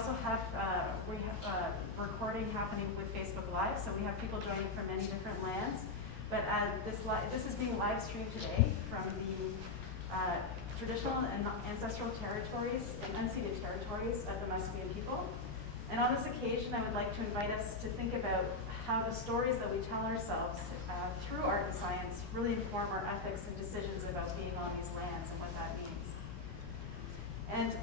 also have recording happening with Facebook Live, so we have people joining from many different lands. But this is being live streamed today from the traditional and ancestral territories and unceded territories of the Musqueam people. And on this occasion, I would like to invite us to think about how the stories that we tell ourselves through art and science really inform our ethics and decisions about being on these lands and what that means. And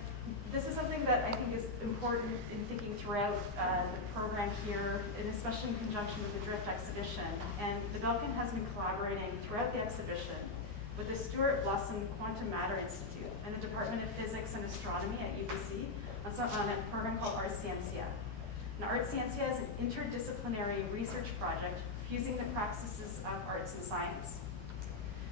this is something that I think is important in thinking throughout the program here, and especially in conjunction with the Drift exhibition. And the Belkin has been collaborating throughout the exhibition with the Stewart Blusson Quantum Matter Institute and the Department of Physics and Astronomy at UBC on a program called Ars Scientia. Now, Ars Scientia is an interdisciplinary research project fusing the practices of arts and science.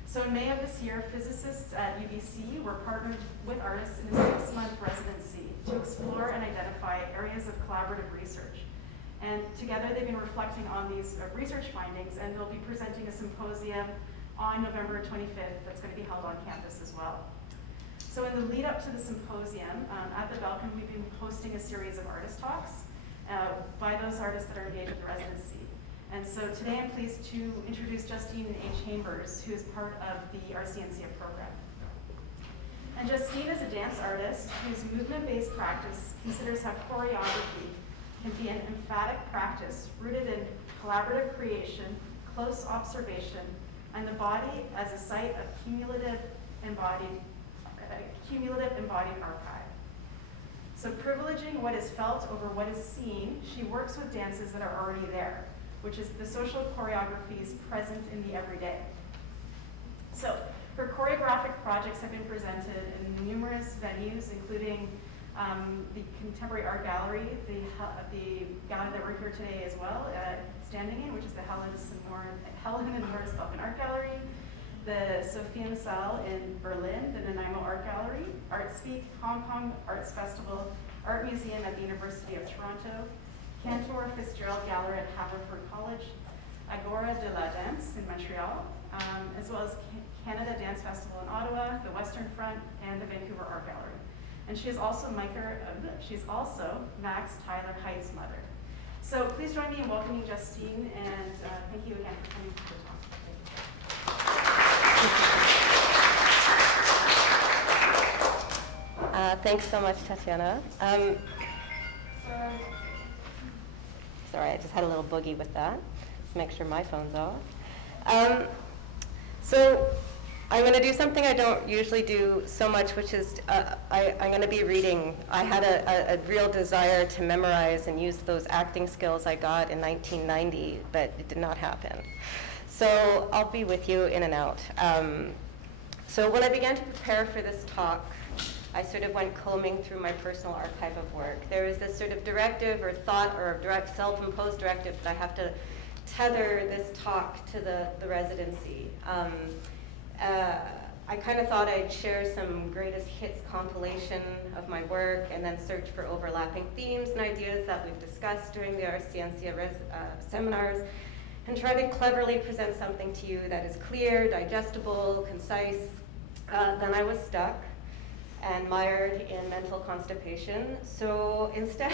So in May of this year, physicists at UBC were partnered with artists in a 6-month residency to explore and identify areas of collaborative research. And together they've been reflecting on these research findings, and they'll be presenting a symposium on November 25th that's going to be held on campus as well. So in the lead up to the symposium, at the Belkin, we've been hosting a series of artist talks by those artists that are engaged in the residency. And so today I'm pleased to introduce Justine A. Chambers, who is part of the Ars Scientia program. And Justine is a dance artist whose movement-based practice considers how choreography can be an emphatic practice rooted in collaborative creation, close observation, and the body as a site of cumulative embodied archive. So privileging what is felt over what is seen, she works with dances that are already there, which is the social choreographies present in the everyday. So her choreographic projects have been presented in numerous venues, including the Contemporary Art Gallery, the gallery that we're here today as well, standing in, which is the Helen and Morris Belkin Art Gallery, the Sophia Saal in Berlin, the Nanaimo Art Gallery, Art Speak, Hong Kong Arts Festival, Art Museum at the University of Toronto, Cantor Fitzgerald Gallery at Haverford College, Agora de la Danse in Montreal, as well as Canada Dance Festival in Ottawa, the Western Front, and the Vancouver Art Gallery. And she is also Max Tyler Height's mother. So please join me in welcoming Justine, and thank you again for coming to the talk. Thanks so much, Tatiana. Sorry, I just had a little boogie with that. Let's make sure my phone's off. So I'm going to do something I don't usually do so much, which is I'm going to be reading. I had a real desire to memorize and use those acting skills I got in 1990, but it did not happen. So I'll be with you in and out. So when I began to prepare for this talk, I sort of went combing through my personal archive of work. There is this sort of directive or thought or direct self-imposed directive that I have to tether this talk to the residency. I kind of thought I'd share some greatest hits compilation of my work and then search for overlapping themes and ideas that we've discussed during the Ars Scientia seminars and try to cleverly present something to you that is clear, digestible, concise. Then I was stuck and mired in mental constipation. So instead,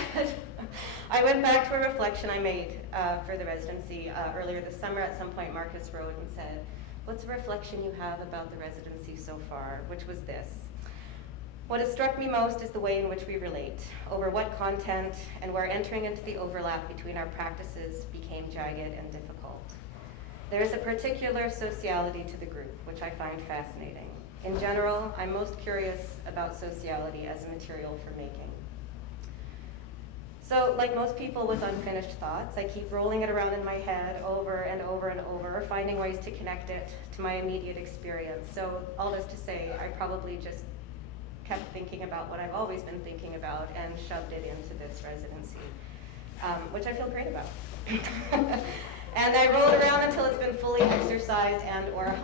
I went back to a reflection I made for the residency earlier this summer at some point. Marcus wrote and said, "What's a reflection you have about the residency so far?" Which was this: "What has struck me most is the way in which we relate, over what content, and where entering into the overlap between our practices became jagged and difficult. There is a particular sociality to the group, which I find fascinating. In general, I'm most curious about sociality as a material for making." So, like most people with unfinished thoughts, I keep rolling it around in my head over and over and over, finding ways to connect it to my immediate experience. So, all this to say, I probably just kept thinking about what I've always been thinking about and shoved it into this residency, which I feel great about. And I roll it around until it's been fully exercised or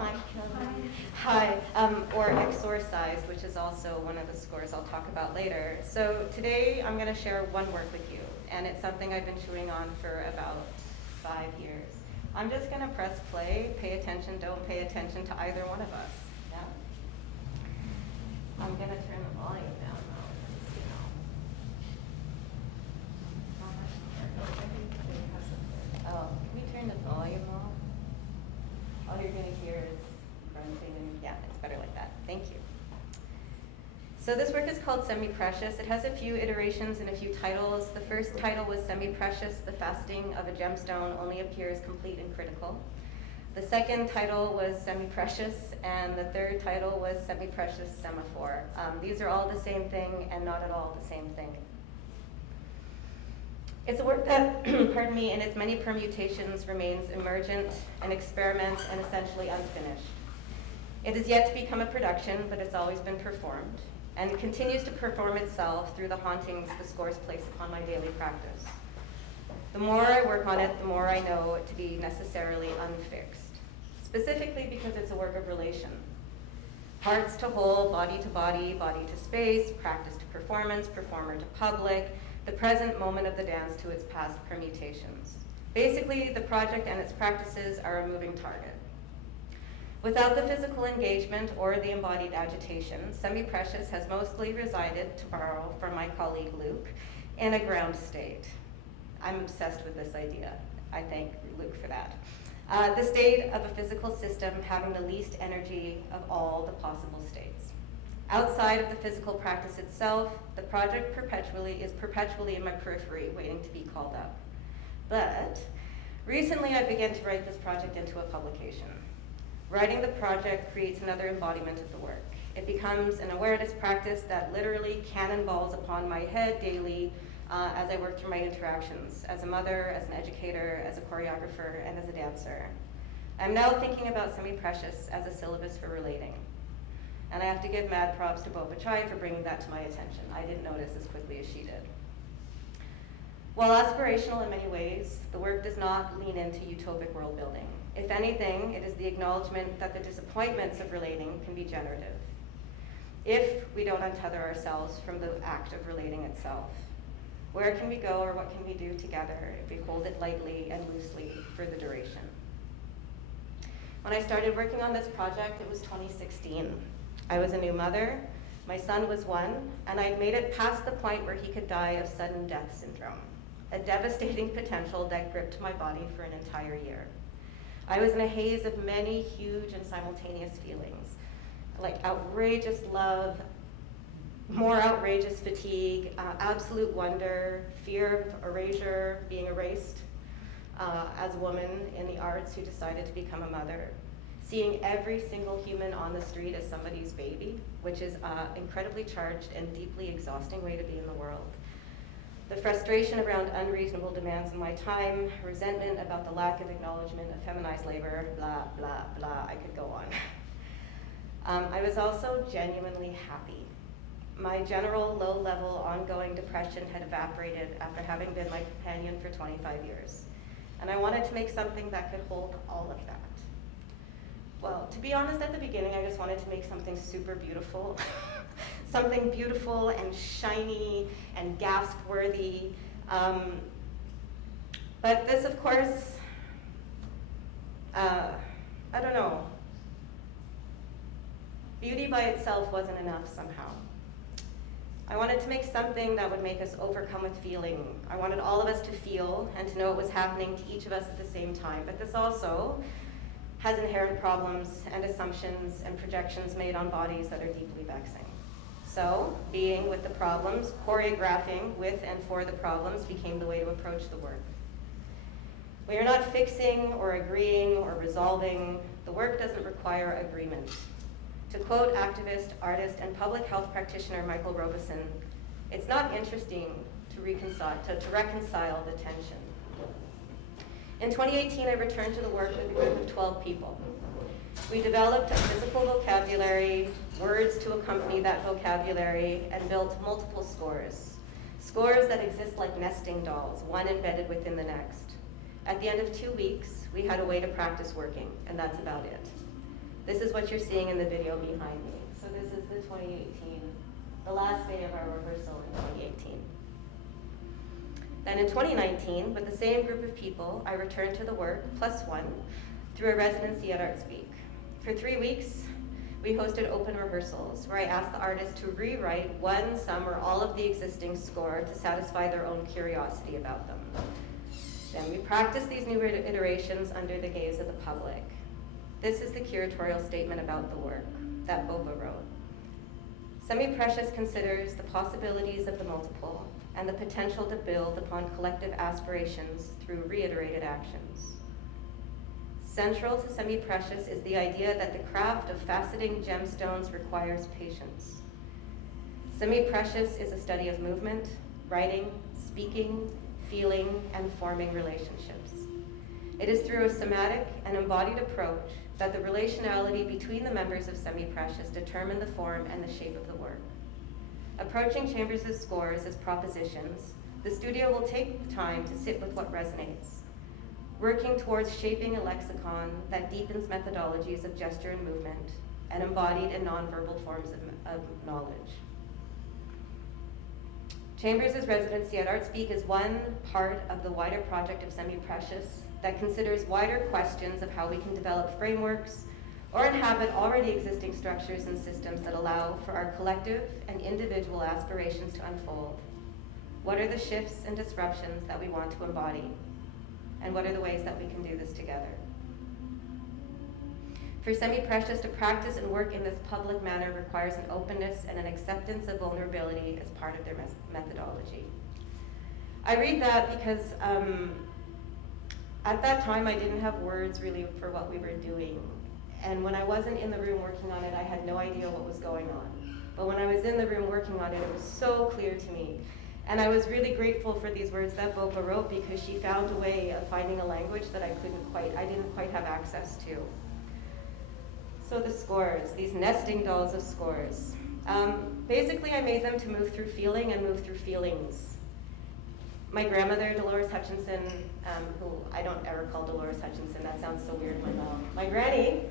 or exorcised, which is also one of the scores I'll talk about later. So today I'm going to share one work with you, and it's something I've been chewing on for about 5 years. I'm just going to press play, pay attention, don't pay attention to either one of us. Yeah? I'm going to turn the volume down though. So this work is called Semi-Precious. It has a few iterations and a few titles. The first title was Semi-Precious, the fasting of a gemstone only appears complete and critical. The second title was Semi-Precious, and the third title was Semi-Precious Semaphore. These are all the same thing and not at all the same thing. It's a work that, pardon me, in its many permutations remains emergent, an experiment, and essentially unfinished. It is yet to become a production, but it's always been performed, and it continues to perform itself through the hauntings the scores place upon my daily practice. The more I work on it, the more I know it to be necessarily unfixed, specifically because it's a work of relation. Hearts to whole, body to body, body to space, practice to performance, performer to public, the present moment of the dance to its past permutations. Basically, the project and its practices are a moving target. Without the physical engagement or the embodied agitation, Semi-Precious has mostly resided, to borrow from my colleague Luke, in a ground state. I'm obsessed with this idea. I thank Luke for that. The state of a physical system having the least energy of all the possible states. Outside of the physical practice itself, the project is perpetually in my periphery, waiting to be called up. But recently I began to write this project into a publication. Writing the project creates another embodiment of the work. It becomes an awareness practice that literally cannonballs upon my head daily as I work through my interactions as a mother, as an educator, as a choreographer, and as a dancer. I'm now thinking about Semi-Precious as a syllabus for relating. And I have to give mad props to Boba Chai for bringing that to my attention. I didn't notice as quickly as she did. While aspirational in many ways, the work does not lean into utopic world building. If anything, it is the acknowledgement that the disappointments of relating can be generative, if we don't untether ourselves from the act of relating itself. Where can we go, or what can we do together if we hold it lightly and loosely for the duration? When I started working on this project, it was 2016. I was a new mother, my son was 1, and I'd made it past the point where he could die of sudden death syndrome, a devastating potential that gripped my body for an entire year. I was in a haze of many huge and simultaneous feelings, like outrageous love, more outrageous fatigue, absolute wonder, fear of erasure, being erased as a woman in the arts who decided to become a mother, seeing every single human on the street as somebody's baby, which is an incredibly charged and deeply exhausting way to be in the world. The frustration around unreasonable demands in my time, resentment about the lack of acknowledgement of feminized labor, blah, blah, blah, I could go on. I was also genuinely happy. My general low-level ongoing depression had evaporated after having been my companion for 25 years. And I wanted to make something that could hold all of that. Well, to be honest, at the beginning, I just wanted to make something super beautiful. Something beautiful and shiny and gasp-worthy. But this, of course, I don't know. Beauty by itself wasn't enough somehow. I wanted to make something that would make us overcome with feeling. I wanted all of us to feel and to know what was happening to each of us at the same time. But this also has inherent problems and assumptions and projections made on bodies that are deeply vexing. So, being with the problems, choreographing with and for the problems became the way to approach the work. We are not fixing or agreeing or resolving. The work doesn't require agreement. To quote activist, artist, and public health practitioner Michael Robeson, it's not interesting to reconcile the tension. In 2018, I returned to the work with a group of 12 people. We developed a physical vocabulary, words to accompany that vocabulary, and built multiple scores. Scores that exist like nesting dolls, one embedded within the next. At the end of 2 weeks, we had a way to practice working, and that's about it. This is what you're seeing in the video behind me. So this is the 2018, the last day of our rehearsal in 2018. Then in 2019, with the same group of people, I returned to the work, +1, through a residency at ArtSpeak. For 3 weeks, we hosted open rehearsals where I asked the artists to rewrite one, some, or all of the existing score to satisfy their own curiosity about them. Then we practiced these new iterations under the gaze of the public. This is the curatorial statement about the work that Boba wrote. Semi-precious considers the possibilities of the multiple and the potential to build upon collective aspirations through reiterated actions. Central to semi-precious is the idea that the craft of faceting gemstones requires patience. Semi-precious is a study of movement, writing, speaking, feeling, and forming relationships. It is through a somatic and embodied approach that the relationality between the members of semi-precious determine the form and the shape of the work. Approaching Chambers' scores as propositions, the studio will take the time to sit with what resonates, working towards shaping a lexicon that deepens methodologies of gesture and movement and embodied and nonverbal forms of knowledge. Chambers' residency at ArtSpeak is one part of the wider project of semi-precious that considers wider questions of how we can develop frameworks or inhabit already existing structures and systems that allow for our collective and individual aspirations to unfold. What are the shifts and disruptions that we want to embody? And what are the ways that we can do this together? For semi-precious to practice and work in this public manner requires an openness and an acceptance of vulnerability as part of their methodology. I read that because at that time I didn't have words really for what we were doing. And when I wasn't in the room working on it, I had no idea what was going on. But when I was in the room working on it, it was so clear to me. And I was really grateful for these words that Bopa wrote because she found a way of finding a language that I didn't quite have access to. So the scores, these nesting dolls of scores. Basically, I made them to move through feeling and move through feelings. My grandmother, Dolores Hutchinson, who I don't ever call Dolores Hutchinson, that sounds so weird, my granny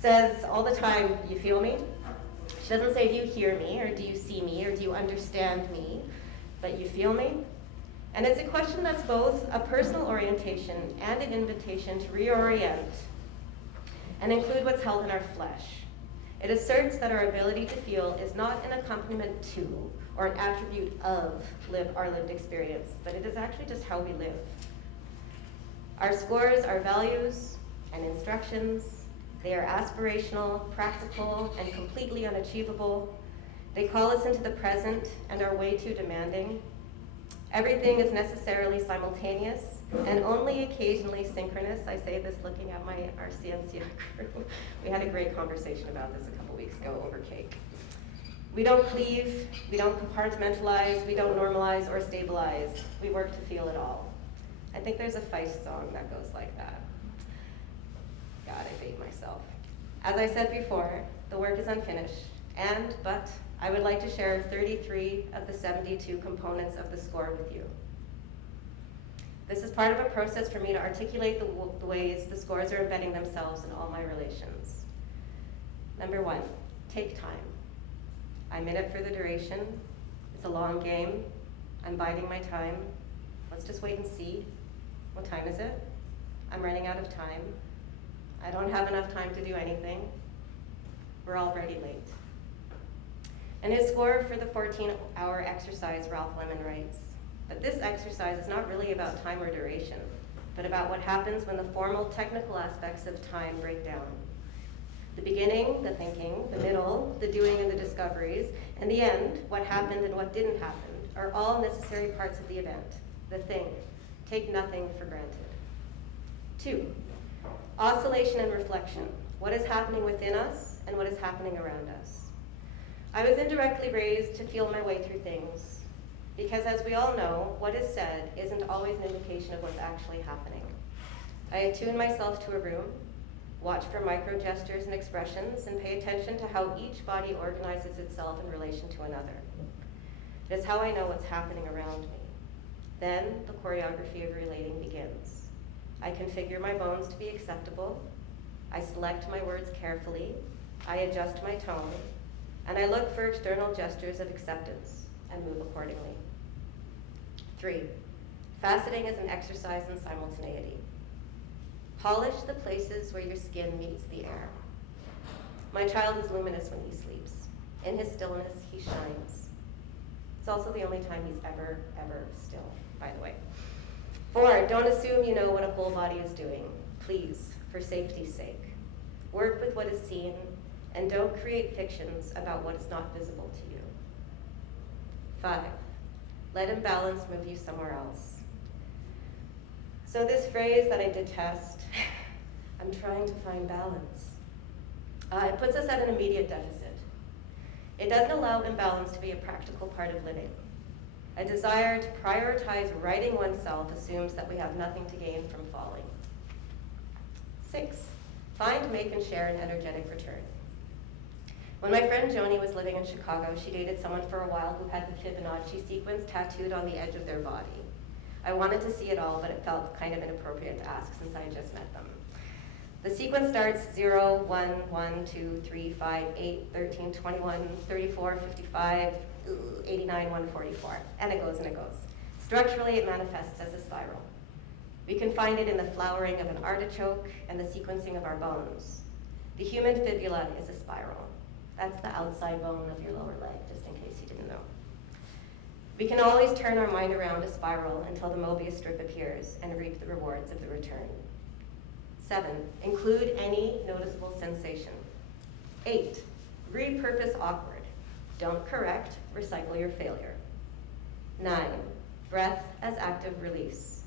says all the time, "You feel me?" She doesn't say, "Do you hear me?" or "Do you see me?" or "Do you understand me?" but "You feel me?" And it's a question that's both a personal orientation and an invitation to reorient and include what's held in our flesh. It asserts that our ability to feel is not an accompaniment to or an attribute of our lived experience, but it is actually just how we live. Our scores are values and instructions. They are aspirational, practical, and completely unachievable. They call us into the present and are way too demanding. Everything is necessarily simultaneous and only occasionally synchronous. I say this looking at my Ars Scientia crew. We had a great conversation about this a couple weeks ago over cake. We don't cleave, we don't compartmentalize, we don't normalize or stabilize. We work to feel it all. I think there's a Feist song that goes like that. God, I hate myself. As I said before, the work is unfinished, but I would like to share 33 of the 72 components of the score with you. This is part of a process for me to articulate the ways the scores are embedding themselves in all my relations. Number 1, take time. I'm in it for the duration. It's a long game. I'm biding my time. Let's just wait and see. What time is it? I'm running out of time. I don't have enough time to do anything. We're already late. In his score for the 14-hour exercise, Ralph Lemon writes, but this exercise is not really about time or duration, but about what happens when the formal technical aspects of time break down. The beginning, the thinking, the middle, the doing and the discoveries, and the end, what happened and what didn't happen, are all necessary parts of the event, the thing. Take nothing for granted. 2, oscillation and reflection. What is happening within us and what is happening around us? I was indirectly raised to feel my way through things, because as we all know, what is said isn't always an indication of what's actually happening. I attune myself to a room, watch for micro gestures and expressions, and pay attention to how each body organizes itself in relation to another. It is how I know what's happening around me. Then the choreography of relating begins. I configure my bones to be acceptable. I select my words carefully. I adjust my tone. And I look for external gestures of acceptance and move accordingly. 3, faceting is an exercise in simultaneity. Polish the places where your skin meets the air. My child is luminous when he sleeps. In his stillness, he shines. It's also the only time he's ever still, by the way. 4, don't assume you know what a whole body is doing. Please, for safety's sake. Work with what is seen and don't create fictions about what is not visible to you. 5, let imbalance move you somewhere else. So this phrase that I detest, I'm trying to find balance, it puts us at an immediate deficit. It doesn't allow imbalance to be a practical part of living. A desire to prioritize righting oneself assumes that we have nothing to gain from falling. 6, find, make, and share an energetic return. When my friend Joni was living in Chicago, she dated someone for a while who had the Fibonacci sequence tattooed on the edge of their body. I wanted to see it all, but it felt kind of inappropriate to ask since I had just met them. The sequence starts 0, 1, 1, 2, 3, 5, 8, 13, 21, 34, 55, 89, 144, and it goes and it goes. Structurally, it manifests as a spiral. We can find it in the flowering of an artichoke and the sequencing of our bones. The human fibula is a spiral. That's the outside bone of your lower leg, just in case you didn't know. We can always turn our mind around a spiral until the Mobius strip appears and reap the rewards of the return. 7, include any noticeable sensation. 8, repurpose awkward. Don't correct, recycle your failure. 9, breath as active release.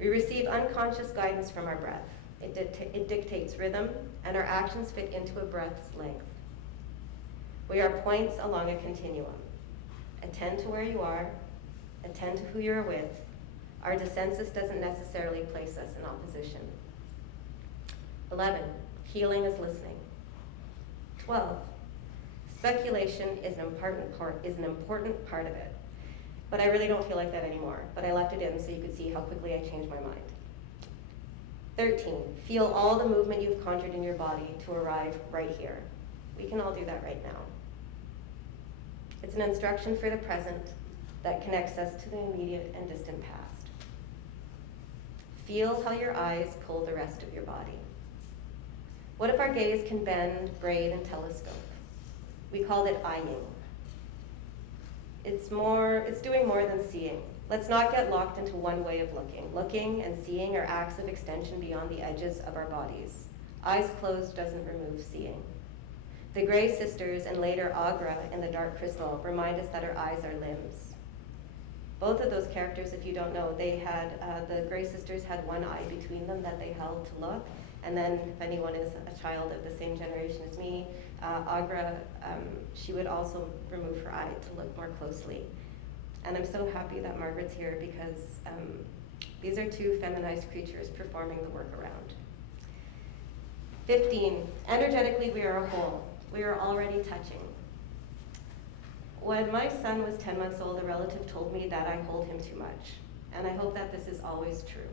We receive unconscious guidance from our breath. It dictates rhythm, and our actions fit into a breath's length. We are points along a continuum. Attend to where you are, attend to who you're with. Our dissensus doesn't necessarily place us in opposition. 11, healing is listening. 12, speculation is an important part of it. But I really don't feel like that anymore, but I left it in so you could see how quickly I changed my mind. 13, feel all the movement you've conjured in your body to arrive right here. We can all do that right now. It's an instruction for the present that connects us to the immediate and distant past. Feel how your eyes pull the rest of your body. What if our gaze can bend, braid, and telescope? We called it eyeing. It's doing more than seeing. Let's not get locked into one way of looking. Looking and seeing are acts of extension beyond the edges of our bodies. Eyes closed doesn't remove seeing. The Grey Sisters and later Agra in the Dark Crystal remind us that our eyes are limbs. Both of those characters, if you don't know, the Grey Sisters had one eye between them that they held to look, and then if anyone is a child of the same generation as me, Agra, she would also remove her eye to look more closely. And I'm so happy that Margaret's here because these are two feminized creatures performing the work around. 15, energetically we are a whole. We are already touching. When my son was 10 months old, a relative told me that I hold him too much, and I hope that this is always true.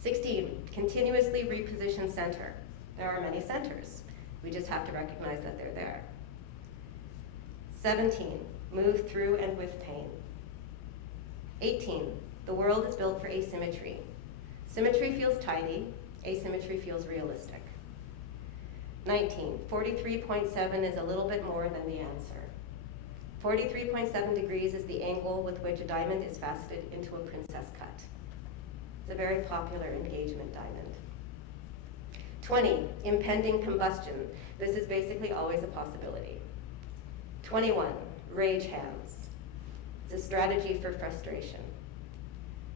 16, continuously reposition center. There are many centers. We just have to recognize that they're there. 17, move through and with pain. 18, the world is built for asymmetry. Symmetry feels tidy, asymmetry feels realistic. 19, 43.7 is a little bit more than the answer. 43.7 degrees is the angle with which a diamond is faceted into a princess cut. It's a very popular engagement diamond. 20, impending combustion. This is basically always a possibility. 21, rage hands. It's a strategy for frustration.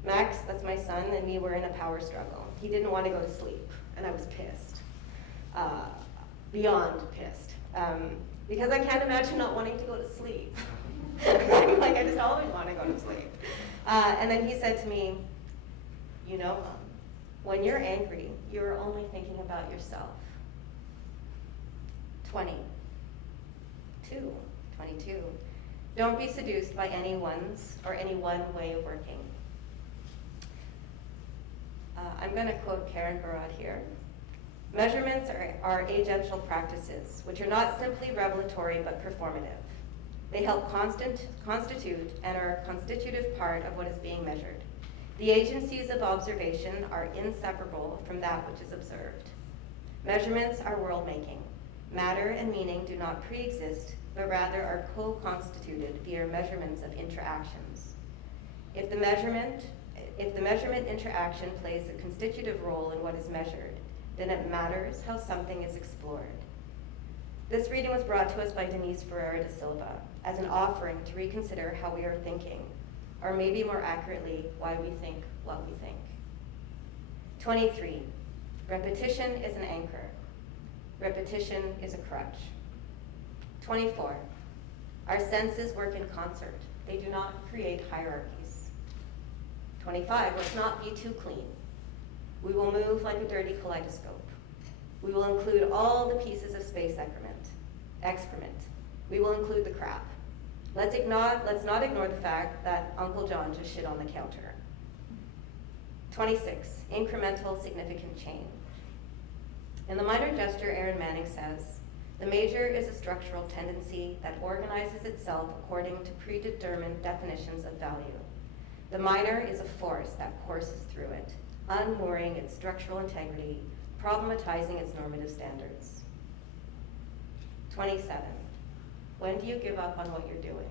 Max, that's my son, and me were in a power struggle. He didn't want to go to sleep, and I was pissed. Beyond pissed. Because I can't imagine not wanting to go to sleep. Like, I just always want to go to sleep. And then he said to me, you know, Mom, when you're angry, you're only thinking about yourself. 22. Don't be seduced by anyone's or any one way of working. I'm going to quote Karen Barad here. Measurements are agential practices, which are not simply revelatory but performative. They help constitute and are a constitutive part of what is being measured. The agencies of observation are inseparable from that which is observed. Measurements are world-making. Matter and meaning do not pre-exist, but rather are co-constituted via measurements of interactions. If the measurement interaction plays a constitutive role in what is measured, then it matters how something is explored. This reading was brought to us by Denise Ferreira da Silva as an offering to reconsider how we are thinking, or maybe more accurately, why we think what we think. 23, repetition is an anchor. Repetition is a crutch. 24, our senses work in concert. They do not create hierarchies. 25, let's not be too clean. We will move like a dirty kaleidoscope. We will include all the pieces of space excrement. We will include the crap. Let's not ignore the fact that Uncle John just shit on the counter. 26, incremental significant change. In the minor gesture, Aaron Manning says, the major is a structural tendency that organizes itself according to predetermined definitions of value. The minor is a force that courses through it, unmooring its structural integrity, problematizing its normative standards. 27, when do you give up on what you're doing?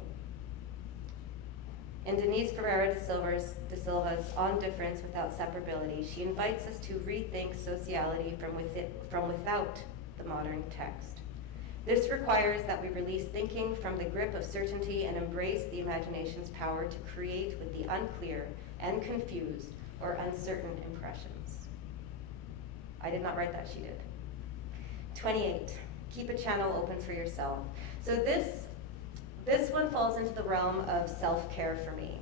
In Denise Ferreira da Silva's On Difference Without Separability, she invites us to rethink sociality from without the modern text. This requires that we release thinking from the grip of certainty and embrace the imagination's power to create with the unclear and confused or uncertain impressions. I did not write that, she did. 28, keep a channel open for yourself. So this one falls into the realm of self-care for me.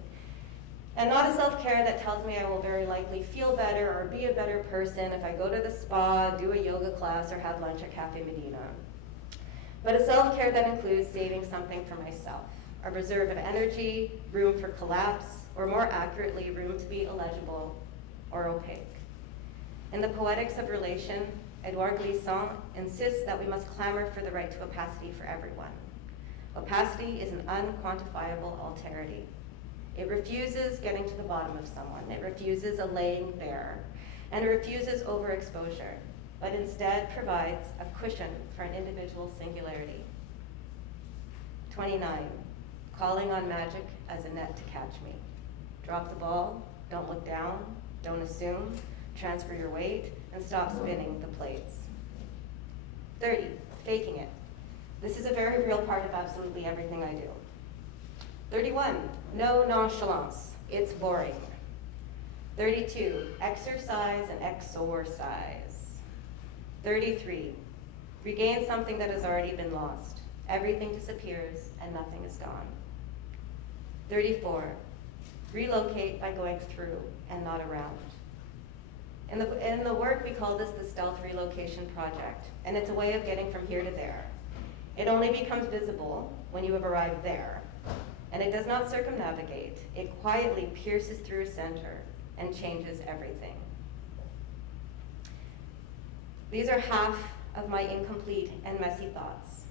And not a self-care that tells me I will very likely feel better or be a better person if I go to the spa, do a yoga class, or have lunch at Cafe Medina. But a self-care that includes saving something for myself, a reserve of energy, room for collapse, or more accurately, room to be illegible or opaque. In the Poetics of Relation, Edouard Glissant insists that we must clamor for the right to opacity for everyone. Opacity is an unquantifiable alterity. It refuses getting to the bottom of someone. It refuses a laying bare, and it refuses overexposure, but instead provides a cushion for an individual's singularity. 29, calling on magic as a net to catch me. Drop the ball, don't look down, don't assume, transfer your weight, and stop spinning the plates. 30, faking it. This is a very real part of absolutely everything I do. 31, no nonchalance, it's boring. 32, exercise and exorcise. 33, regain something that has already been lost. Everything disappears and nothing is gone. 34, relocate by going through and not around. In the work, we call this the Stealth Relocation Project, and it's a way of getting from here to there. It only becomes visible when you have arrived there, and it does not circumnavigate. It quietly pierces through a center and changes everything. These are half of my incomplete and messy thoughts.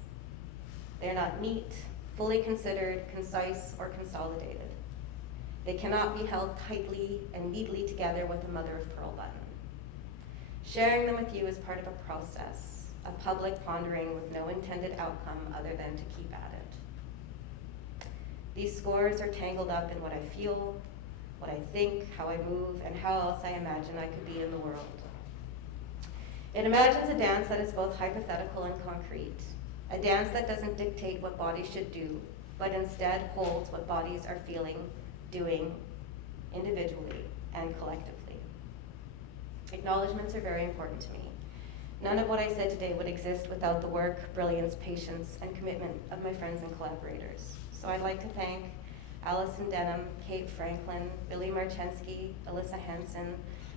They're not neat, fully considered, concise, or consolidated. They cannot be held tightly and neatly together with a mother-of-pearl button. Sharing them with you is part of a process, a public pondering with no intended outcome other than to keep at it. These scores are tangled up in what I feel, what I think, how I move, and how else I imagine I could be in the world. It imagines a dance that is both hypothetical and concrete, a dance that doesn't dictate what bodies should do, but instead holds what bodies are feeling, doing, individually and collectively. Acknowledgements are very important to me. None of what I said today would exist without the work, brilliance, patience, and commitment of my friends and collaborators. So I'd like to thank Allison Denham, Kate Franklin, Billy Marchensky, Alyssa Hansen,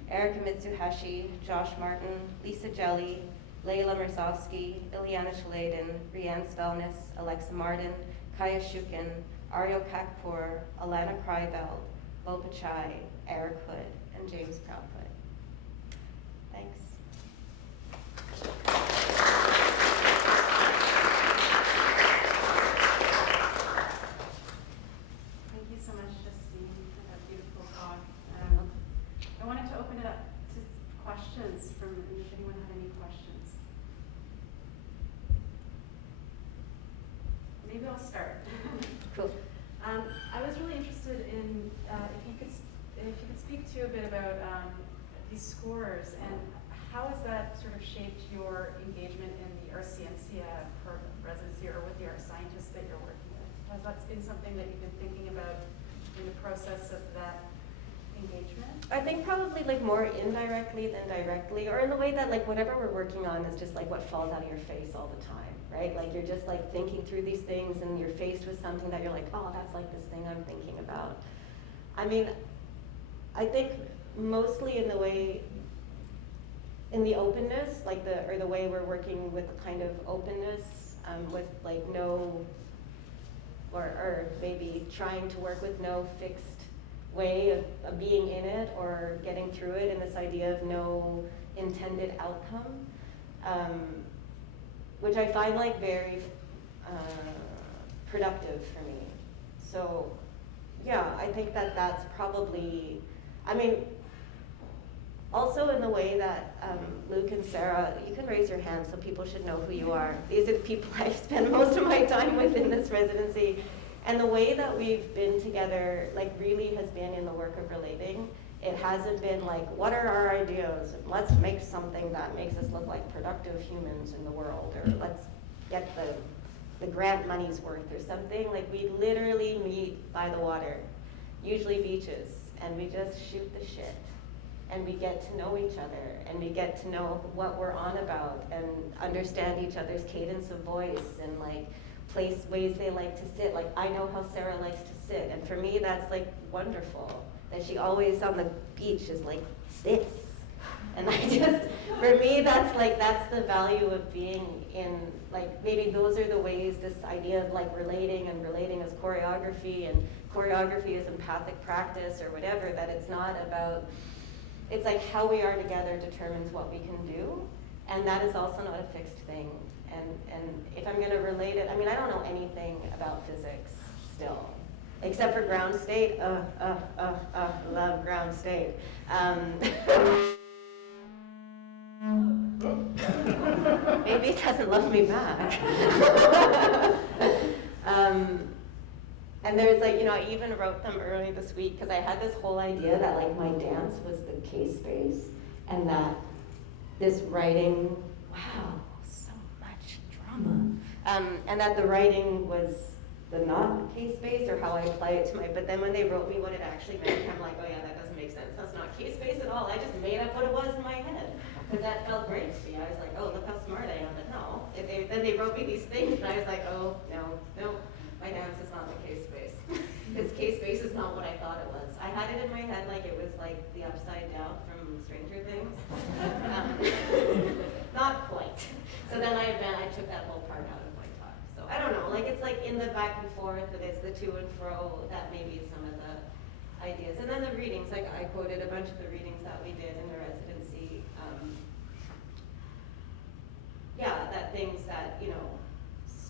Erica Mitsuhashi, Josh Martin, Lisa Jelly, Layla Mirzowski, Ileana Shaladin, Rianne Svelnis, Alexa Martin, Kaya Shukin, Aryo Kakpour, Alana Kreiveld, Bo Pachai, Eric Hood, and James Proudfoot. Thanks. Thank you so much, Justine, for that beautiful talk. I wanted to open it up to questions from if anyone had any questions. Maybe I'll start. Cool. I was really interested in if you could speak to a bit about these scores and how has that sort of shaped your engagement in the Ars Scientia residency or with the art scientists that you're working with? Has that been something that you've been thinking about in the process of that engagement? I think probably like more indirectly than directly, or in the way that like whatever we're working on is just like what falls out of your face all the time, right? Like you're just like thinking through these things and you're faced with something that you're like, oh, that's like this thing I'm thinking about. I mean, I think mostly in the way, in the openness, like the way we're working with the kind of openness, with like no, or maybe trying to work with no fixed way of being in it or getting through it, and this idea of no intended outcome, which I find like very productive for me. So yeah, I think that that's probably, I mean, also in the way that Luke and Sarah, you can raise your hand so people should know who you are. These are the people I've spent most of my time with in this residency. And the way that we've been together, like, really has been in the work of relating. It hasn't been like, what are our ideas? And let's make something that makes us look like productive humans in the world, or let's get the grant money's worth or something. Like, we literally meet by the water, usually beaches, and we just shoot the shit. And we get to know each other, and we get to know what we're on about, and understand each other's cadence of voice, and like ways they like to sit. Like, I know how Sarah likes to sit, and for me that's like wonderful, that she always on the beach is like this. And I just, for me that's the value of being in, like, maybe those are the ways, this idea of like relating, and relating as choreography, and choreography as empathic practice or whatever, that it's not about, it's like how we are together determines what we can do, and that is also not a fixed thing. And if I'm going to relate it, I mean, I don't know anything about physics still, except for ground state. Love ground state. Maybe it doesn't love me back. And there's like, I even wrote them early this week because I had this whole idea that like my dance was the case space, and that this writing, wow, so much drama, and that the writing was the not case space, or how I apply it to my, but then when they wrote me what it actually meant, I'm like, oh yeah, that doesn't make sense. That's not case space at all. I just made up what it was in my head, because that felt great to me. I was like, oh, look how smart I am. But no, then they wrote me these things, and I was like, oh, no. My dance is not the case space. Because case space is not what I thought it was. I had it in my head like it was like the upside down from Stranger Things. Not quite. So then I took that whole part out of my talk. So I don't know, like it's like in the back and forth, that it's the to and fro, that may be some of the ideas. And then the readings, like I quoted a bunch of the readings that we did in the residency. Yeah, that things that,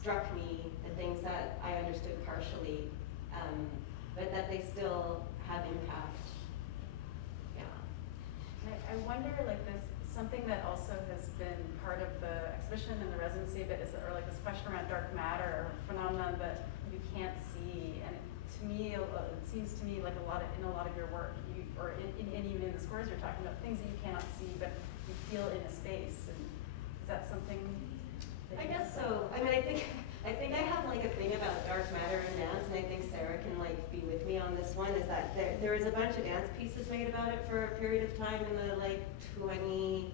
struck me, the things that I understood partially, but that they still have impact. Yeah. I wonder, like this, something that also has been part of the exhibition and the residency, but is, or like this question around dark matter, or phenomenon that you can't see. And to me, it seems to me like in a lot of your work, or even in the scores, you're talking about things that you cannot see, but you feel in a space. And is that something? I guess so. I mean, I think I have like a thing about dark matter and dance, and I think Sarah can like be with me on this one, is that there was a bunch of dance pieces made about it for a period of time in the like 2012,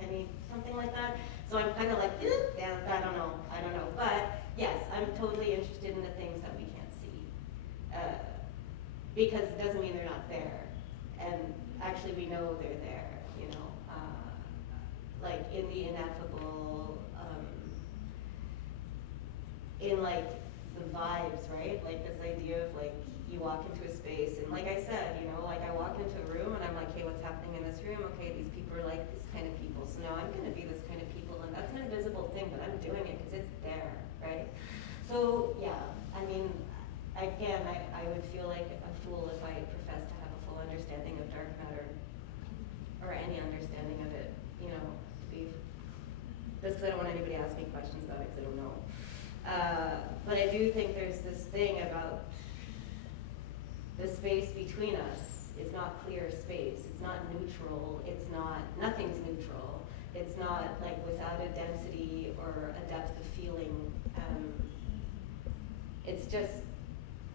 10, something like that. So I'm kind of like, I don't know. But yes, I'm totally interested in the things that we can't see, because it doesn't mean they're not there. And actually we know they're there, like in the ineffable, in like the vibes, right? Like this idea of like you walk into a space, and like I said, like I walk into a room and I'm like, hey, what's happening in this room? Okay, these people are like this kind of people, so now I'm going to be this kind of people, and that's an invisible thing, but I'm doing it because it's there, right? So yeah, I mean, again, I would feel like a fool if I professed to have a full understanding of dark matter, or any understanding of it, just because I don't want anybody to ask me questions about it because I don't know. But I do think there's this thing about the space between us, is not clear space. It's not neutral. It's not, nothing's neutral. It's not like without a density or a depth of feeling. It's just,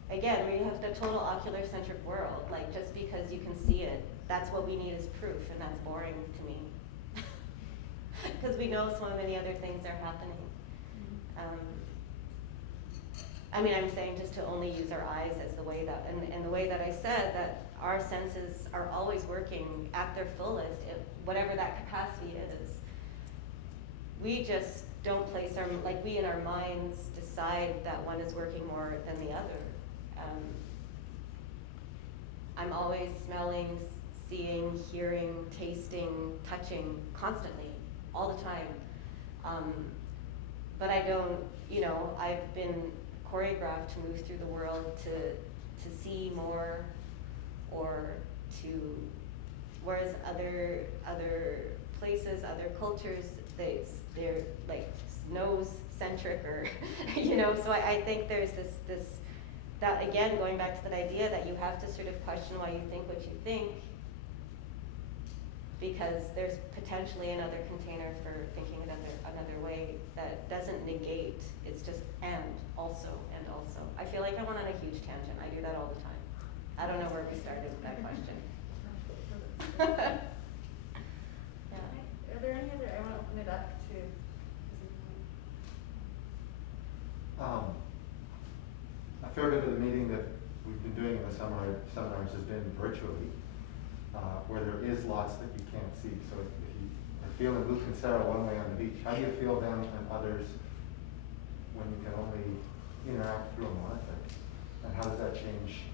again, we have the total ocular-centric world. Like, just because you can see it, that's what we need as proof, and that's boring to me. Because we know so many other things are happening. I mean, I'm saying just to only use our eyes as the way that, and the way that I said, that our senses are always working at their fullest, whatever that capacity is. We just don't place our, like we in our minds decide that one is working more than the other. I'm always smelling, seeing, hearing, tasting, touching, constantly, all the time. But I don't, you know, I've been choreographed to move through the world to see more, or to, whereas other places, other cultures, they're like nose-centric, or, you know, so I think there's this, that again, going back to that idea that you have to sort of question why you think what you think, because there's potentially another container for thinking another way that doesn't negate, it's just and also. I feel like I went on a huge tangent. I do that all the time. I don't know where we started with that question. Yeah. Are there any other, I want to open it up to. A fair bit of the meeting that we've been doing in the seminars has been virtually, where there is lots that you can't see. So if you are feeling Luke and Sarah one way on the beach, how do you feel them and others when you can only interact through a monitor? And how does that change?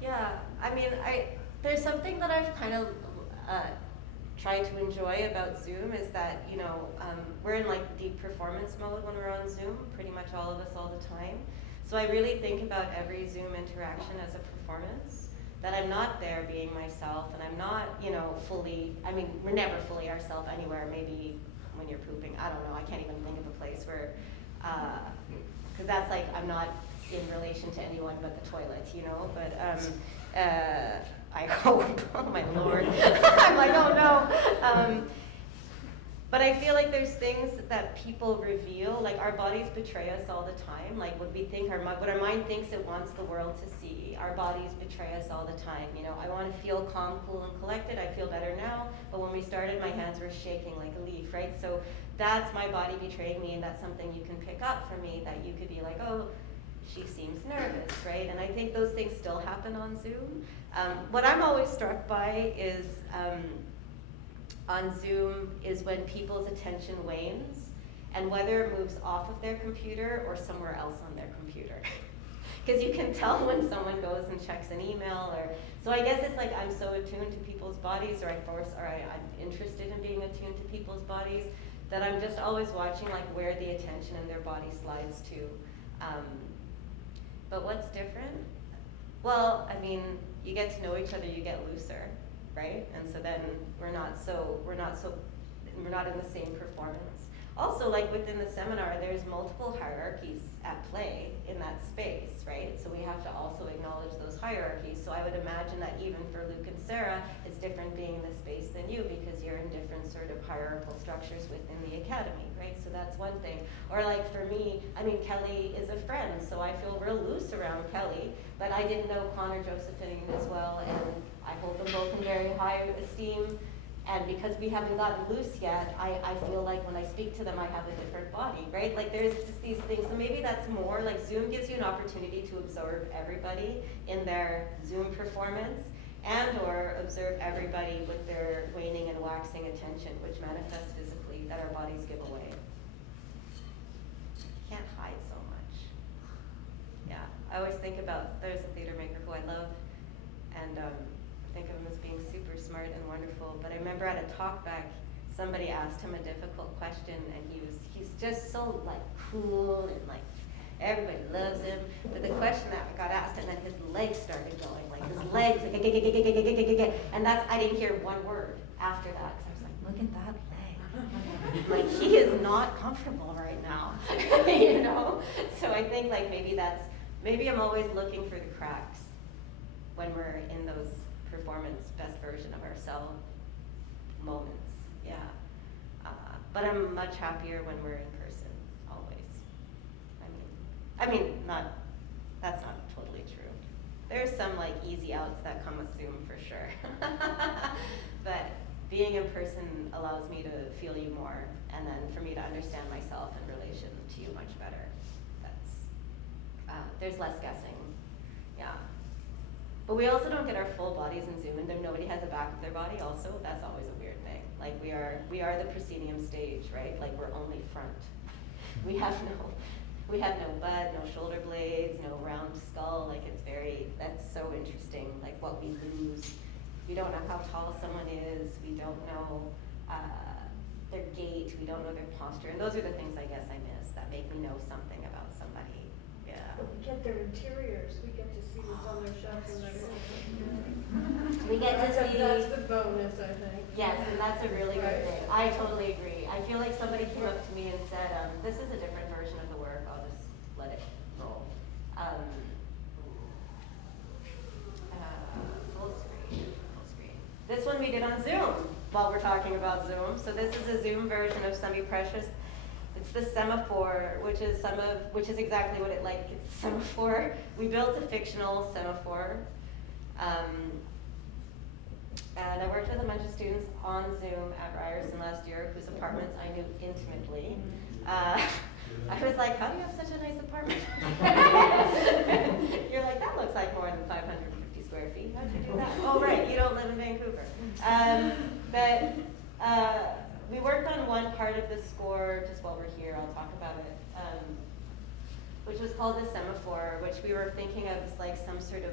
Yeah, I mean, there's something that I've kind of tried to enjoy about Zoom is that, you know, we're in like deep performance mode when we're on Zoom, pretty much all of us all the time. So I really think about every Zoom interaction as a performance, that I'm not there being myself, and I'm not, you know, fully, I mean, we're never fully ourselves anywhere. Maybe when you're pooping, I don't know, I can't even think of a place where, because that's like, I'm not in relation to anyone but the toilet, you know, but I hope, oh my Lord, I'm like, oh no. But I feel like there's things that people reveal, like our bodies betray us all the time. Like what we think, what our mind thinks it wants the world to see, our bodies betray us all the time. You know, I want to feel calm, cool, and collected. I feel better now, but when we started, my hands were shaking like a leaf, right? So that's my body betraying me, and that's something you can pick up for me, that you could be like, oh, she seems nervous, right? And I think those things still happen on Zoom. What I'm always struck by is, on Zoom is when people's attention wanes, and whether it moves off of their computer or somewhere else on their computer. Because you can tell when someone goes and checks an email, or, so I guess it's like I'm so attuned to people's bodies, or I'm interested in being attuned to people's bodies, that I'm just always watching like where the attention in their body slides to. But what's different? Well, I mean, you get to know each other, you get looser, right? And so then we're not in the same performance. Also, like within the seminar, there's multiple hierarchies at play in that space, right? So we have to also acknowledge those hierarchies. So I would imagine that even for Luke and Sarah, it's different being in this space than you, because you're in different sort of hierarchical structures within the academy, right? So that's one thing. Or like for me, I mean, Kelly is a friend, so I feel real loose around Kelly, but I didn't know Connor, Josephine as well, and I hold them both in very high esteem. And because we haven't gotten loose yet, I feel like when I speak to them, I have a different body, right? Like there's just these things, so maybe that's more, like Zoom gives you an opportunity to absorb everybody in their Zoom performance, and or observe everybody with their waning and waxing attention, which manifests physically, that our bodies give away. Can't hide so much. Yeah, I always think about, there's a theater maker who I love, and think of him as being super smart and wonderful, but I remember at a talk back, somebody asked him a difficult question, and he's just so like cool, and like everybody loves him, but the question that got asked, and then his legs started going, like his legs, and I didn't hear one word after that, because I was like, look at that leg. Like he is not comfortable right now, you know? So I think like maybe I'm always looking for the cracks when we're in those performance, best version of ourselves moments, yeah. But I'm much happier when we're in person, always. That's not totally true. There's some like easy outs that come with Zoom for sure. But being in person allows me to feel you more, and then for me to understand myself in relation to you much better. There's less guessing, yeah. But we also don't get our full bodies in Zoom, and then nobody has a back of their body also. That's always a weird thing. Like we are the proscenium stage, right? Like we're only front. We have no butt, no shoulder blades, no round skull. Like that's so interesting. Like what we lose. We don't know how tall someone is. We don't know their gait. We don't know their posture. And those are the things I guess I miss that make me know something about somebody. Yeah. But we get their interiors. We get to see what's on their shelf and everything. We get to see. That's the bonus, I think. Yes, and that's a really good thing. I totally agree. I feel like somebody came up to me and said, this is a different version of the work. I'll just let it roll. Full screen. This one we did on Zoom while we're talking about Zoom. So this is a Zoom version of Semi-Precious. It's the Semaphore, which is exactly what it's Semaphore. We built a fictional Semaphore. And I worked with a bunch of students on Zoom at Ryerson last year, whose apartments I knew intimately. I was like, how do you have such a nice apartment? You're like, that looks like more than 550 square feet. How'd you do that? Oh, right, you don't live in Vancouver. We worked on one part of the score, just while we're here, I'll talk about it, which was called the Semaphore, which we were thinking of as like some sort of,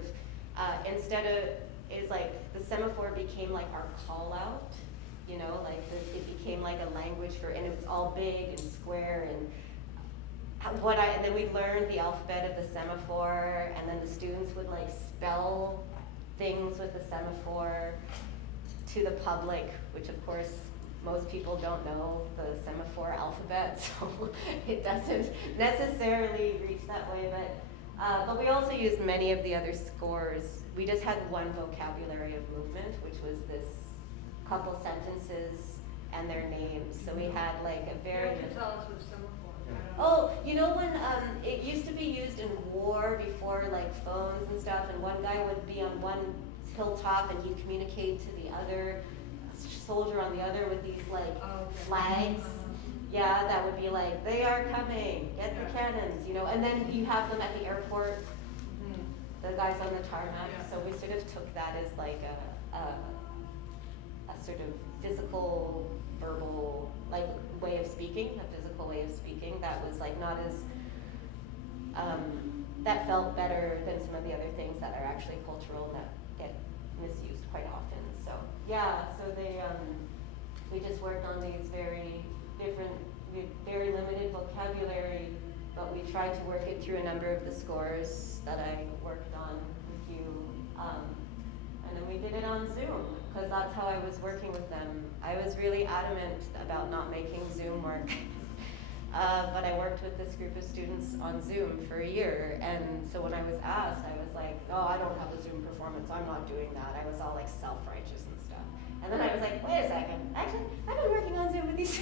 the Semaphore became like our call out, you know, like it became like a language and it was all big and square and then we learned the alphabet of the Semaphore, and then the students would like spell things with the Semaphore to the public, which of course most people don't know the Semaphore alphabet, so it doesn't necessarily reach that way, but we also used many of the other scores. We just had one vocabulary of movement, which was this couple sentences and their names. So we had like a very. You have to tell us what Semaphore. Oh, you know when it used to be used in war before like phones and stuff, and one guy would be on one hilltop and he'd communicate to the other soldier on the other with these like flags. Yeah, that would be like, they are coming, get the cannons, you know, and then you have them at the airport, the guys on the tarmac. So we sort of took that as like a sort of physical, verbal, like way of speaking, a physical way of speaking that was like not as, that felt better than some of the other things that are actually cultural that get misused quite often. So yeah, so we just worked on these very different, very limited vocabulary, but we tried to work it through a number of the scores that I worked on with you. And then we did it on Zoom, because that's how I was working with them. I was really adamant about not making Zoom work. But I worked with this group of students on Zoom for a year, and so when I was asked, I was like, oh, I don't have a Zoom performance, I'm not doing that. I was all like self-righteous and stuff. And then I was like, wait a second, actually, I've been working on Zoom with these.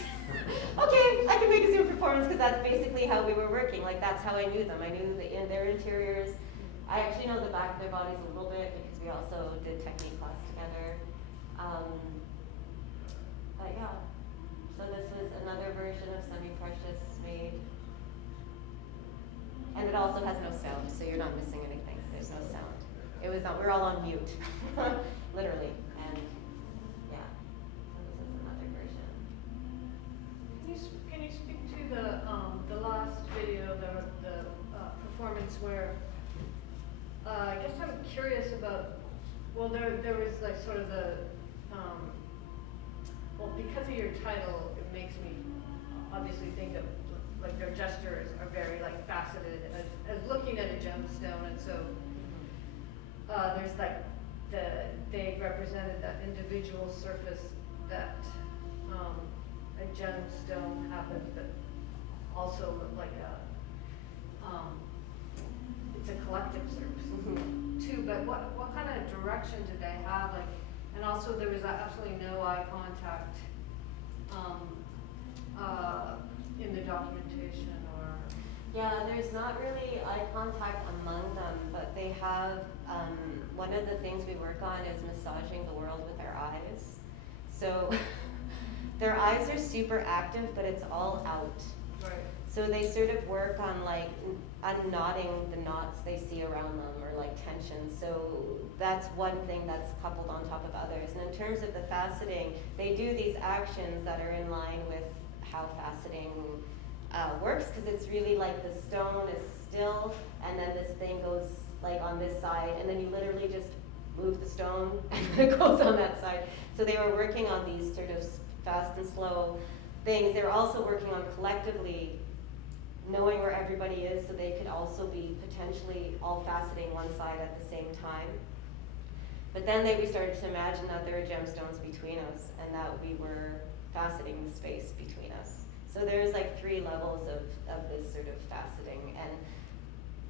Okay, I can make a Zoom performance, because that's basically how we were working. Like, that's how I knew them. I knew their interiors. I actually know the back of their bodies a little bit, because we also did technique class together. But yeah, so this was another version of Semi-Precious made. And it also has no sound, so you're not missing anything. There's no sound. It was we're all on mute, literally. And yeah, so this is another version. Can you speak to the last video, the performance where I guess I'm curious about. Well, there was like sort of the well, because of your title, it makes me obviously think of like their gestures are very like faceted as looking at a gemstone, and so there's like they represented that individual surface that a gemstone happens, but also like it's a collective service too, but what kind of direction did they have, like, and also there was absolutely no eye contact, in the documentation or? Yeah, there's not really eye contact among them, but they have, one of the things we work on is massaging the world with our eyes. So their eyes are super active, but it's all out. Right. So they sort of work on like unknotting the knots they see around them or like tension. So that's one thing that's coupled on top of others. And in terms of the faceting, they do these actions that are in line with how faceting works, because it's really like the stone is still and then this thing goes like on this side and then you literally just move the stone and it goes on that side. So they were working on these sort of fast and slow things. They were also working on collectively knowing where everybody is so they could also be potentially all faceting one side at the same time. But then we started to imagine that there were gemstones between us and that we were faceting the space between us. So there's like 3 levels of this sort of faceting. And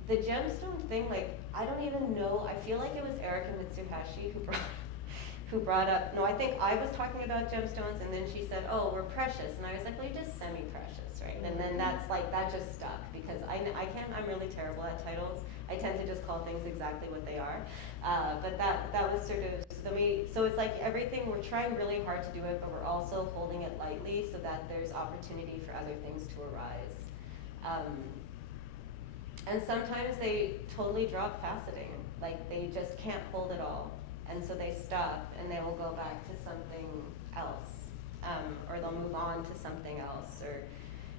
the gemstone thing, like, I don't even know, I feel like it was Erica Mitsuhashi who brought up, no, I think I was talking about gemstones and then she said, oh, we're precious. And I was like, well, you're just semi-precious, right? And then that's like, that just stuck because I'm really terrible at titles. I tend to just call things exactly what they are. But that was sort of, so it's like everything, we're trying really hard to do it, but we're also holding it lightly so that there's opportunity for other things to arise. And sometimes they totally drop faceting, like they just can't hold it all. And so they stop and they will go back to something else, or they'll move on to something else, or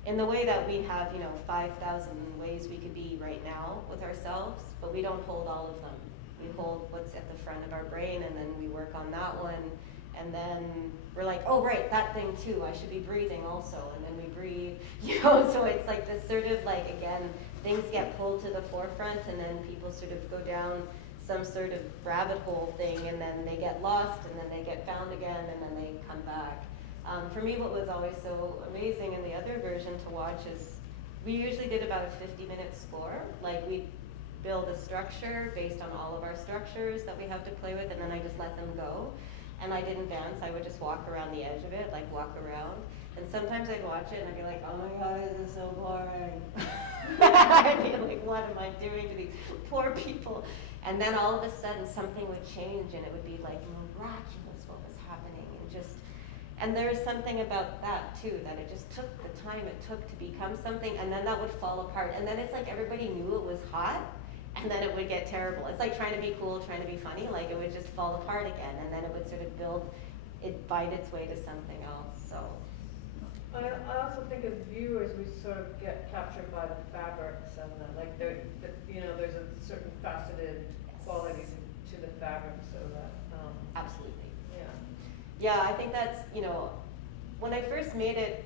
in the way that we have, 5,000 ways we could be right now with ourselves, but we don't hold all of them. We hold what's at the front of our brain and then we work on that one, and then we're like, oh right, that thing too, I should be breathing also, and then we breathe, so it's like this sort of like, again, things get pulled to the forefront and then people sort of go down some sort of rabbit hole thing and then they get lost and then they get found again and then they come back. For me, what was always so amazing in the other version to watch is we usually did about a 50-minute score. Like we build a structure based on all of our structures that we have to play with, and then I just let them go. And I didn't dance, I would just walk around the edge of it, like walk around. And sometimes I'd watch it and I'd be like, oh my God, this is so boring. I'd be like, what am I doing to these poor people? And then all of a sudden something would change and it would be like miraculous what was happening. And there was something about that too, that it just took the time it took to become something, and then that would fall apart. And then it's like everybody knew it was hot, and then it would get terrible. It's like trying to be cool, trying to be funny, like it would just fall apart again, and then it would sort of bite its way to something else, so. I also think as viewers, we sort of get captured by the fabrics and there's a certain faceted quality to the fabric, so that. Absolutely. Yeah. Yeah, I think that's, when I first made it,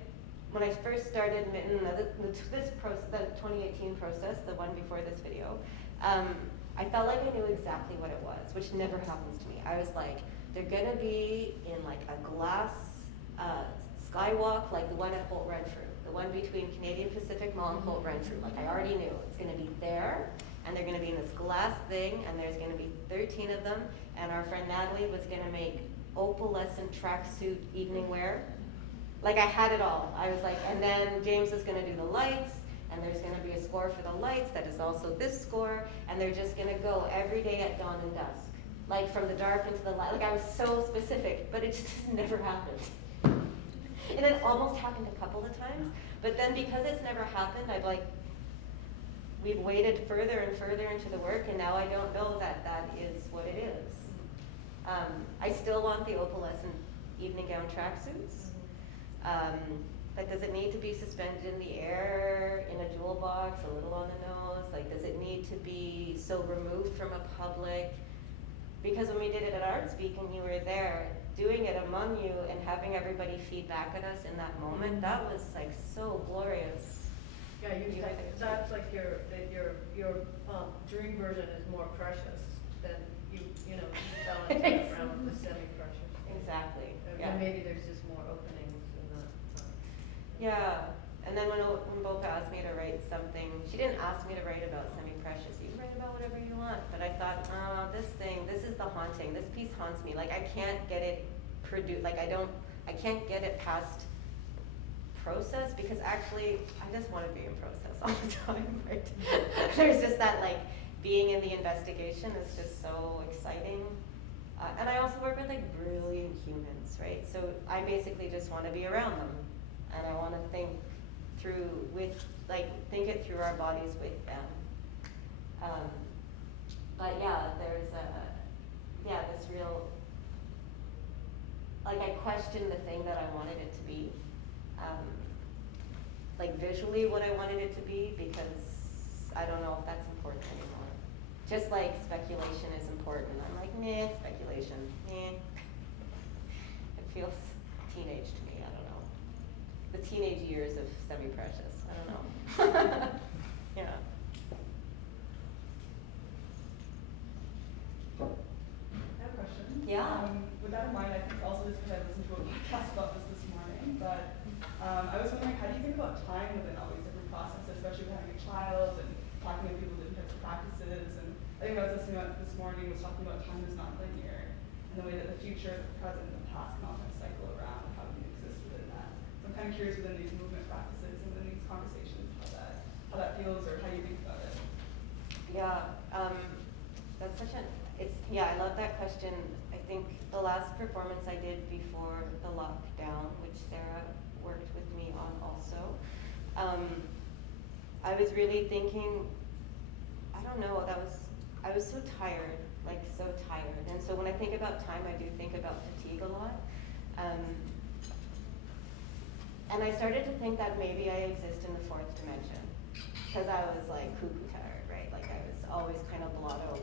when I first started this process, the 2018 process, the one before this video, I felt like I knew exactly what it was, which never happens to me. I was like, they're gonna be in like a glass skywalk, like the one at Holt Renfrew, the one between Canadian Pacific Mall and Holt Renfrew. Like I already knew it's gonna be there, and they're gonna be in this glass thing, and there's gonna be 13 of them, and our friend Natalie was gonna make opalescent tracksuit evening wear. Like I had it all. I was like, and then James is gonna do the lights, and there's gonna be a score for the lights that is also this score, and they're just gonna go every day at dawn and dusk. Like from the dark into the light. Like I was so specific, but it just never happened. And it almost happened a couple of times, but then because it's never happened, I've like, we've waded further and further into the work, and now I don't know that that is what it is. I still want the opalescent evening gown tracksuits. But does it need to be suspended in the air, in a jewel box, a little on the nose? Like, does it need to be so removed from a public? Because when we did it at Art Speak and you were there, doing it among you and having everybody feed back at us in that moment, that was like so glorious. Yeah, that's like your dream version is more precious than you fell into that realm of the semi-precious. Exactly. And Yeah. maybe there's just more openings in that. Yeah. And then when Boca asked me to write something, she didn't ask me to write about semi-precious. You can write about whatever you want. But I thought, this is the haunting. This piece haunts me. Like, I can't get it produced. Like, I can't get it past process, because actually, I just want to be in process all the time, right? There's just that, like, being in the investigation is just so exciting. And I also work with, like, brilliant humans, right? So I basically just want to be around them. And I want to think it through our bodies with them. But yeah, there's this real, like, I questioned the thing that I wanted it to be. Like, visually what I wanted it to be, because I don't know if that's important anymore. Just like speculation is important. I'm like, meh, speculation, meh. It feels teenage to me, I don't know. The teenage years of semi-precious, I don't know. Yeah. I have a question. Yeah. With that in mind, I think also just because I listened to a podcast about this morning, but I was wondering, how do you think about time within all these different processes, especially with having a child and talking to people with different types of practices? And I think I was listening about this morning was talking about time is not linear, and the way that the future, the present, and the past can all kind of cycle around, and how do you exist within that? So I'm kind of curious within these movement practices and within these conversations, how that feels, or how you think about it. Yeah, that's such I love that question. I think the last performance I did before the lockdown, which Sarah worked with me on also, I was really thinking, I don't know, I was so tired, like so tired. And so when I think about time, I do think about fatigue a lot. And I started to think that maybe I exist in the fourth dimension, because I was like cuckoo tired, right? Like I was always kind of blotto.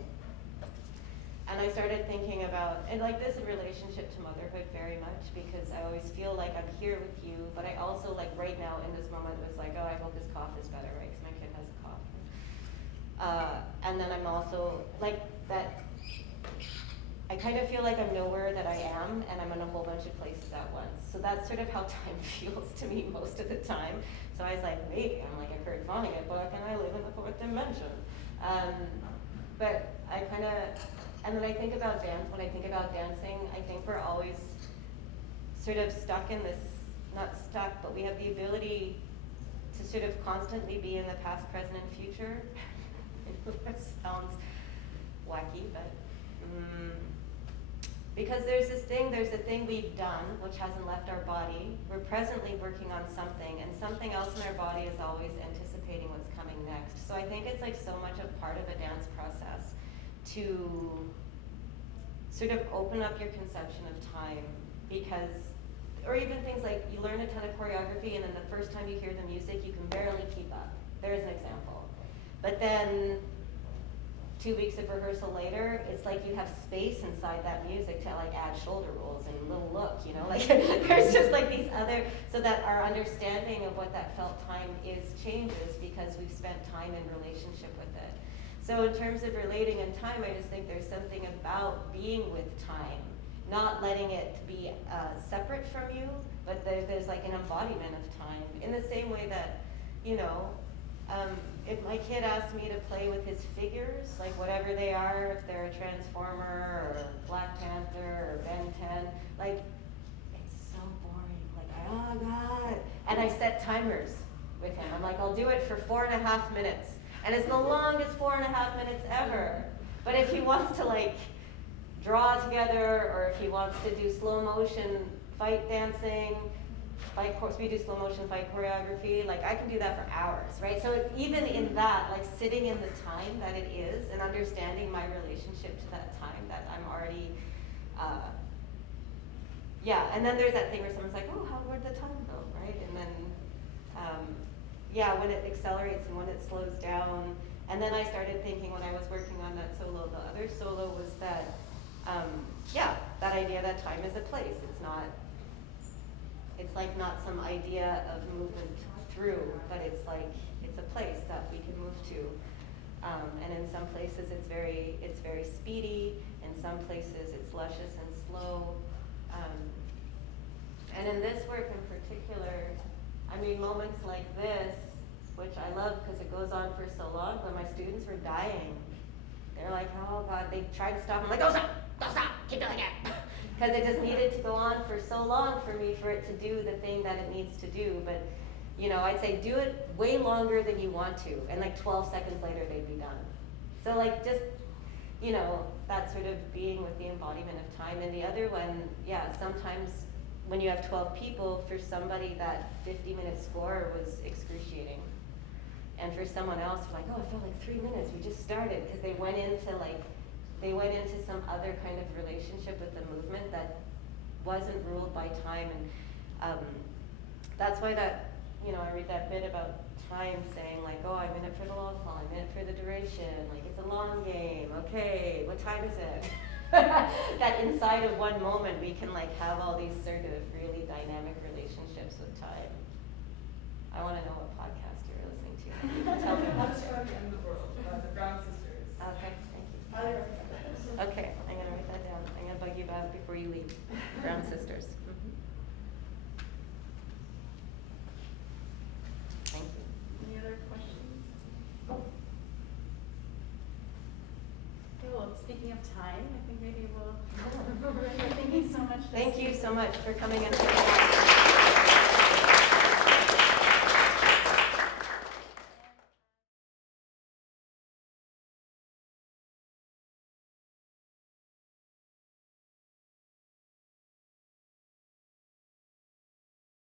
And I started thinking about, and like this in relationship to motherhood very much, because I always feel like I'm here with you, but I also, like, right now in this moment was like, oh, I hope his cough is better, right? Because my kid has a cough. And then I'm also like that, I kind of feel like I'm nowhere that I am, and I'm in a whole bunch of places at once. So that's sort of how time feels to me most of the time. So I was like, maybe I'm like a Kurt Vonnegut book, and I live in the fourth dimension. But I kind of, and then I think about when I think about dancing, I think we're always sort of stuck in this, not stuck, but we have the ability to sort of constantly be in the past, present, and future. That sounds wacky, but because there's a thing we've done which hasn't left our body. We're presently working on something, and something else in our body is always anticipating what's coming next. So I think it's like so much a part of a dance process to sort of open up your conception of time, because, or even things like you learn a ton of choreography, and then the first time you hear the music, you can barely keep up. There's an example. But then 2 weeks of rehearsal later, it's like you have space inside that music to like add shoulder rolls and little look, you know, like there's just like these other, so that our understanding of what that felt time is changes because we've spent time in relationship with it. So in terms of relating in time, I just think there's something about being with time, not letting it be separate from you, but there's like an embodiment of time in the same way that, you know, if my kid asked me to play with his figures, like whatever they are, if they're a Transformer or Black Panther or Ben 10, like, it's so boring. Like, oh God. And I set timers with him. I'm like, I'll do it for 4.5 minutes. And it's the longest 4.5 minutes ever. But if he wants to like draw together, or if he wants to do slow motion fight dancing, we do slow motion fight choreography, like I can do that for hours, right? So even in that, like sitting in the time that it is and understanding my relationship to that time, that I'm already, and then there's that thing where someone's like, oh, where'd the time go, right? And then, when it accelerates and when it slows down. And then I started thinking when I was working on that solo, the other solo was that, that idea that time is a place. It's like not some idea of movement through, but it's like, it's a place that we can move to. And in some places it's very speedy, in some places it's luscious and slow. And in this work in particular, I mean, moments like this, which I love because it goes on for so long, but my students were dying. They're like, oh God, they tried to stop. I'm like, don't stop, keep doing it. Because it just needed to go on for so long for me for it to do the thing that it needs to do. But, you know, I'd say do it way longer than you want to, and like 12 seconds later they'd be done. So like just, you know, that sort of being with the embodiment of time. And the other one, yeah, sometimes when you have 12 people, for somebody that 50-minute score was excruciating. And for someone else, like, oh, it felt like 3 minutes, we just started, because they went into some other kind of relationship with the movement that wasn't ruled by time. And that's why that, you know, I read that bit about time saying like, oh, I'm in it for the long haul, I'm in it for the duration, like it's a long game, okay, what time is it? That inside of one moment we can like have all these sort of really dynamic relationships with time. I want to know what podcast you're listening to. Tell me. I'll describe the end of the world, the Brown Sisters. Okay, thank you. Highly recommend it. Okay, I'm gonna write that down. I'm gonna bug you about it before you leave. Brown Sisters. Thank you. Any other questions? Okay, well, speaking of time, I think maybe we'll, thank you so much. Thank you so much for coming in.